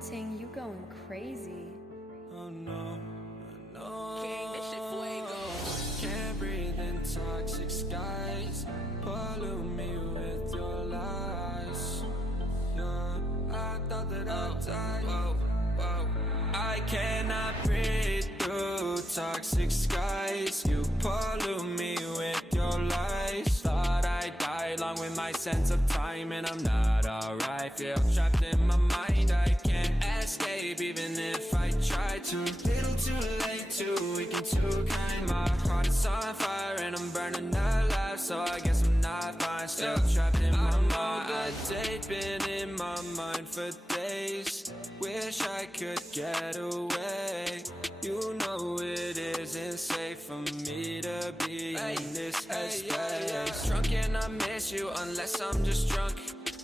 Ting, you going crazy. Oh no, no. King, this shit fuego. Can't breathe in toxic skies. Pollute me with your lies. Yeah, I thought that I'd die. Whoa, whoa. I cannot breathe through toxic skies. You pollute me with your lies. Thought I'd die along with my sense of time, and I'm not alright. Feel trapped in my mind, I can't escape even if I try to. Little too late, too weak and too kind. My heart is on fire and I'm burning alive, so I guess I'm not fine. Still trapped in my mind. A date been in my mind for days. Wish I could get away. You know it isn't safe for me to be in this headspace. Drunk and I miss you unless I'm just drunk.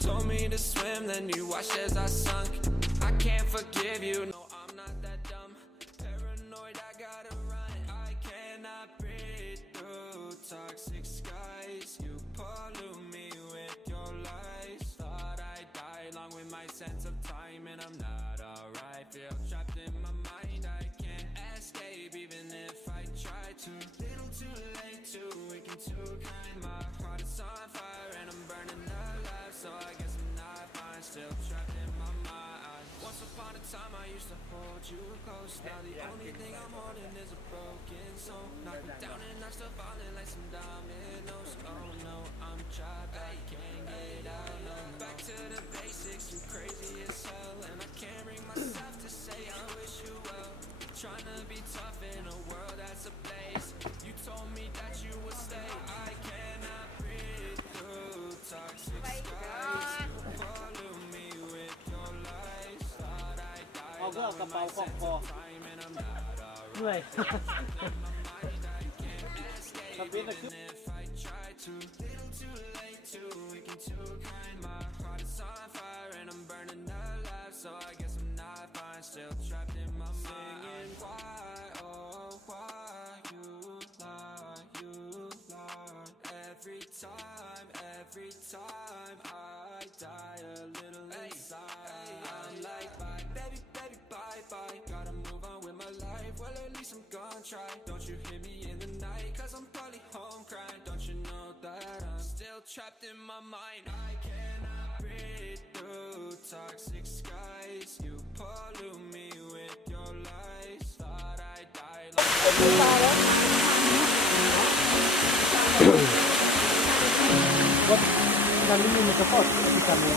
Told me to swim, then you watched as I sunk. I can't forgive you, no, I'm not that dumb. Paranoid, I gotta run. I cannot breathe through toxic skies. You pollute me with your lies. Thought I'd die along with my sense of time, and I'm not alright. Feel trapped in my mind, I can't escape even if I try to. Little too late, too weak and too kind. My heart is on fire and I'm burning alive, so I guess I'm not fine. Still trapped in my mind. Once upon a time I used to hold you close. Now the only thing I'm holding is a broken soul. Knock me down and I'm still falling like some dominoes. Oh no, I'm trapped, I can't get out. No, back to the basics, you crazy as hell. And I can't bring myself to say I wish you well. Trying to be tough in a world that's a place. You told me that you would stay. I cannot breathe through toxic skies. You pollute me with your lies. Thought I'd die along with my sense of time, and I'm not alright. Even if I try to. Little too late, too weak and too kind. My heart is on fire and I'm burning alive, so I guess I'm not fine. Still trapped in my mind. Singing why, oh why you lie. Every time I die a little inside. I'm like bye, baby, baby, bye, bye. Gotta move on with my life, well at least I'm gonna try. Don't you hear me in the night, cause I'm probably home crying. Don't you know that I'm still trapped in my mind. I cannot breathe through toxic skies. You pollute me with your lies. Thought I'd die Kami yung support kasi kami.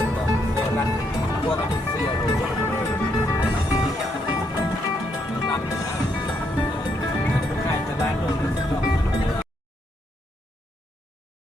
1,000 ก่อนเดือนละพวกกันเสียเลย